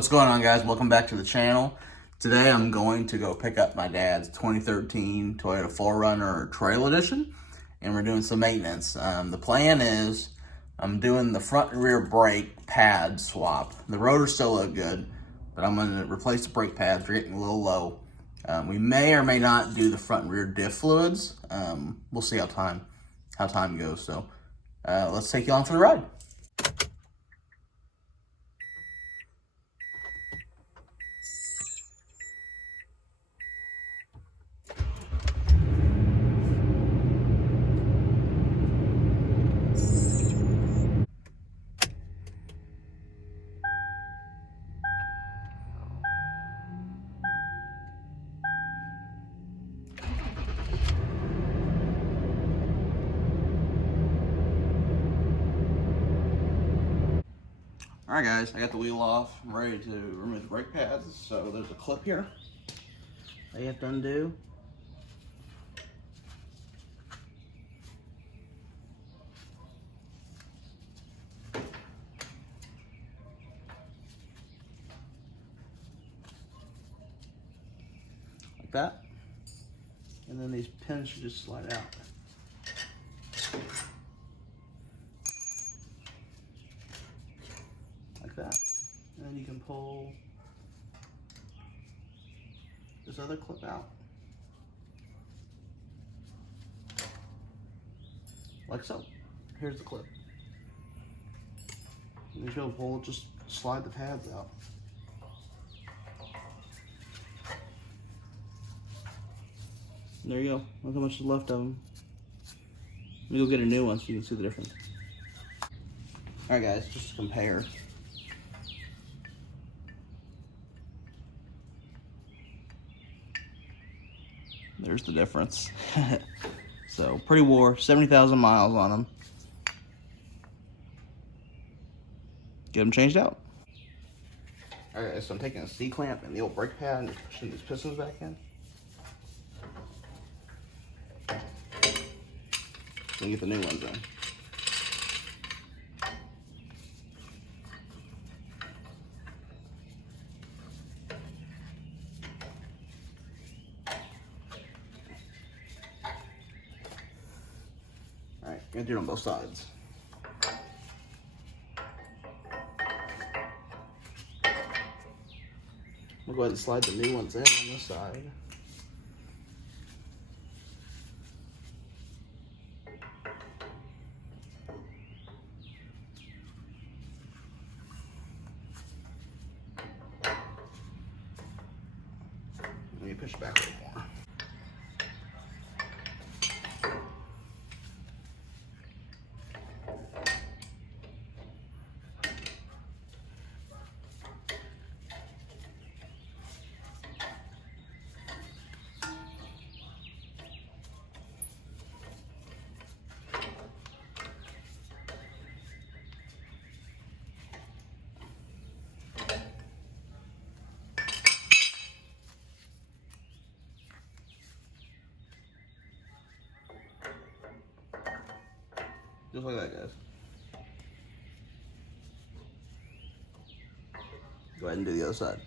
What's going on, guys? Welcome back to the channel. Today I'm going to go pick up my dad's 2013 Toyota 4Runner Trail Edition, and we're doing some maintenance. The plan is I'm doing the front and rear brake pad swap. The rotors still look good, but I'm going to replace the brake pads. They're getting a little low. We may or may not do the front and rear diff fluids. We'll see how time goes. So let's take you on for the ride. Alright guys, I got the wheel off. I'm ready to remove the brake pads. So there's a clip here that you have to undo. Like that. And then these pins should just slide out. Like that. And then you can pull this other clip out. Like so. Here's the clip. And you should pull, just slide the pads out. And there you go. Look how much is left of them. Let me go get a new one so you can see the difference. Alright guys, just to compare. There's the difference. So, pretty wore, 70,000 miles on them. Get them changed out. Alright, so I'm taking a C-clamp and the old brake pad and just pushing these pistons back in. So get the new ones in. Alright, gonna do it on both sides. We'll go ahead and slide the new ones in on this side. Let me push it back a little more. Just like that, guys. Go ahead and do the other side.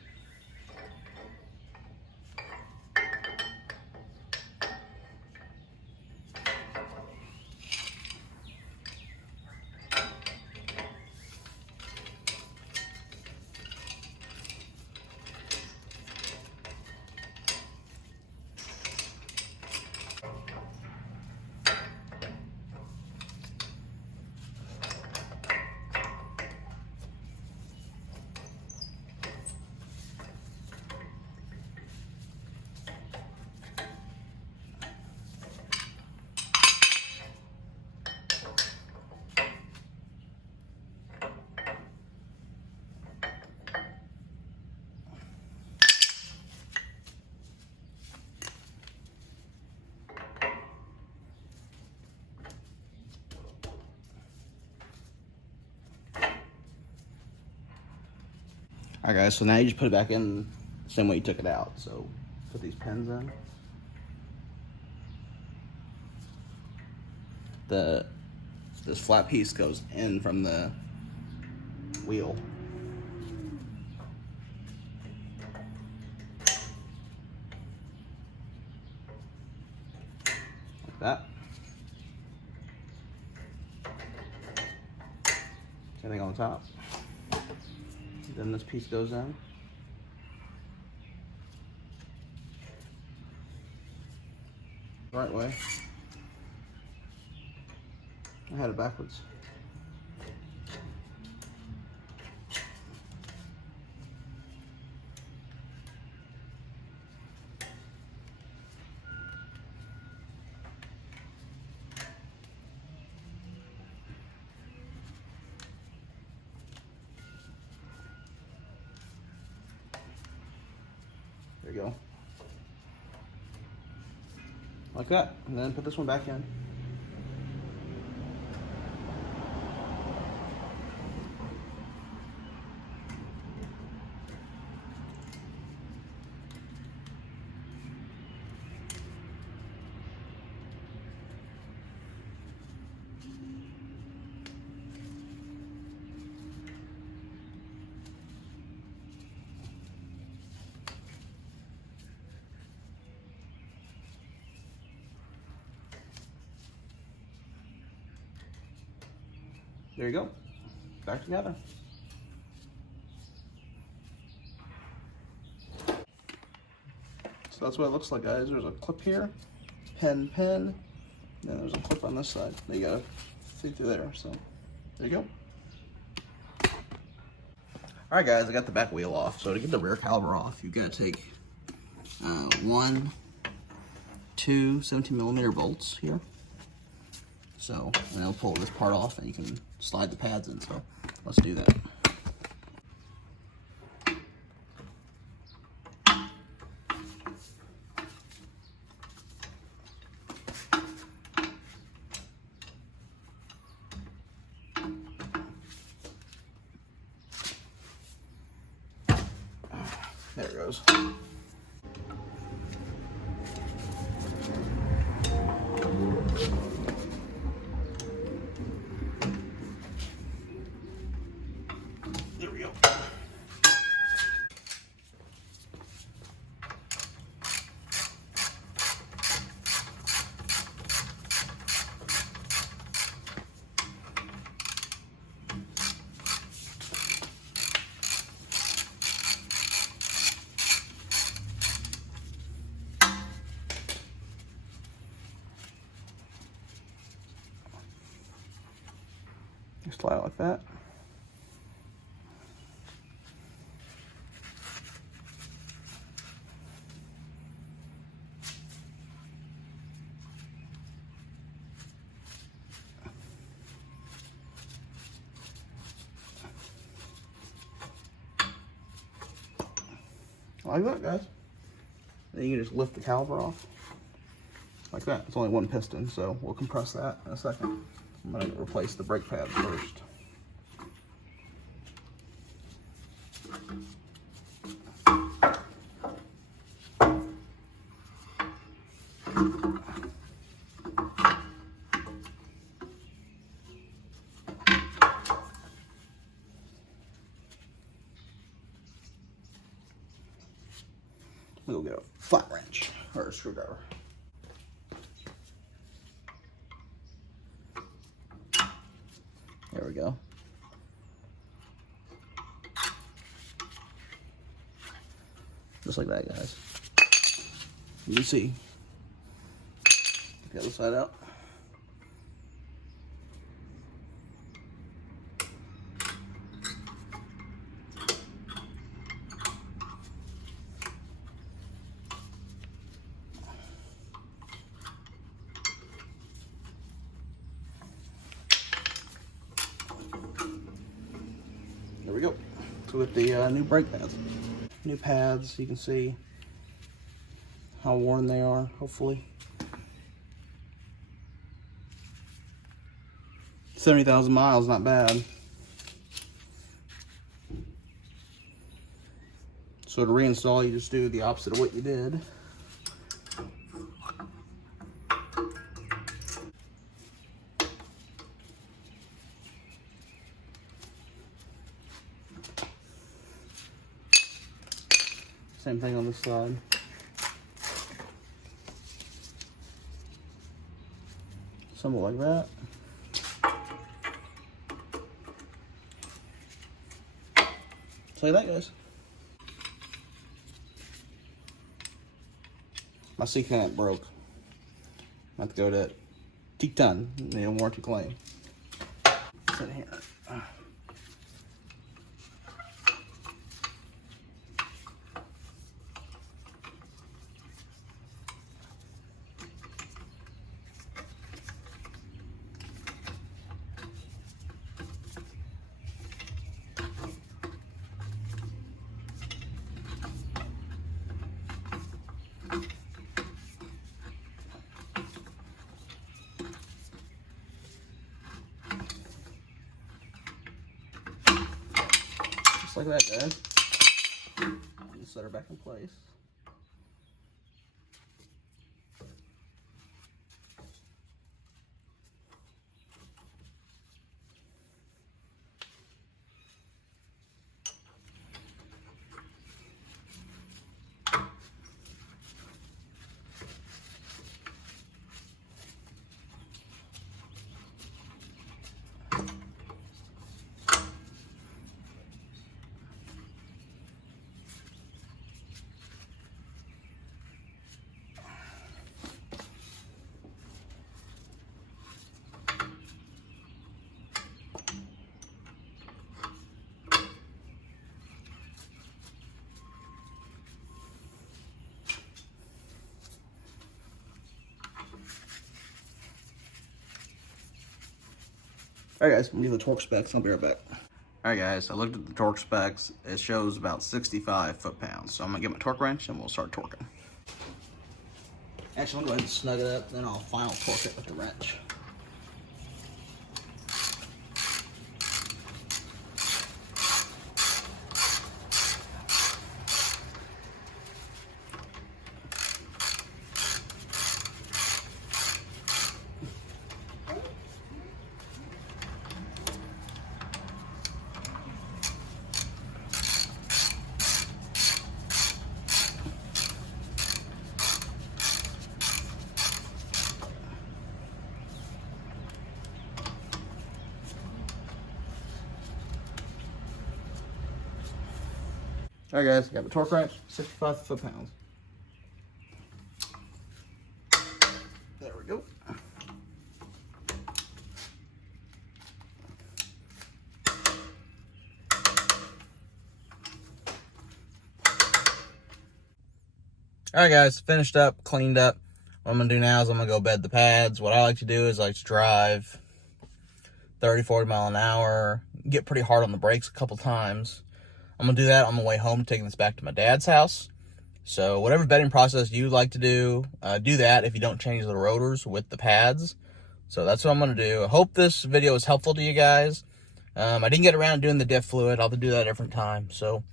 Alright guys, so now you just put it back in the same way you took it out. So put these pins in. This flat piece goes in from the wheel. that. Same thing on the top. Then this piece goes in. Right way. I had it backwards. There you go. Like that. And then put this one back in. There you go. Back together. So that's what it looks like, guys. There's a clip here, pin, and then there's a clip on this side that you gotta see through there. So there you go. All right, guys, I got the back wheel off. So to get the rear caliper off, you've got to take 1, 2 17mm bolts here. So, and it'll pull this part off and you can slide the pads in. So let's do that. There it goes. There we go. Just slide it like that. Like that, guys. Then you can just lift the caliper off like that. It's only one piston, so we'll compress that in a second. I'm going to replace the brake pad first. We'll get a flat wrench or a screwdriver. There we go. Just like that, guys. You can see. Get the other side out. There we go. So with the new brake pads. New pads, you can see how worn they are, hopefully. 70,000 miles, not bad. So to reinstall, you just do the opposite of what you did. Same thing on this side. Something like that. So like that, guys. My sea clamp broke. I have to go to TEKTON, need a warranty claim. Sit here. Just like that, guys. Just set her back in place. Alright guys, I'm gonna give the torque specs, I'll be right back. Alright guys, I looked at the torque specs. It shows about 65 foot-pounds. So I'm gonna get my torque wrench and we'll start torquing. Actually, I'm gonna go ahead and snug it up, then I'll final torque it with the wrench. Alright guys, got the torque wrench, 65 foot-pounds. There we go. Alright guys, finished up, cleaned up. What I'm going to do now is I'm going to go bed the pads. What I like to do is I like to drive 30, 40 mile an hour, get pretty hard on the brakes a couple times. I'm going to do that on the way home, taking this back to my dad's house. So whatever bedding process you like to do, do that if you don't change the rotors with the pads. So that's what I'm going to do. I hope this video was helpful to you guys. I didn't get around doing the diff fluid. I'll have to do that at a different time. So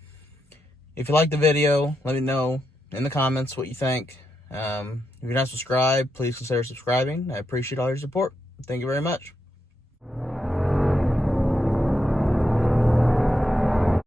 if you like the video, let me know in the comments what you think. If you're not subscribed, please consider subscribing. I appreciate all your support. Thank you very much.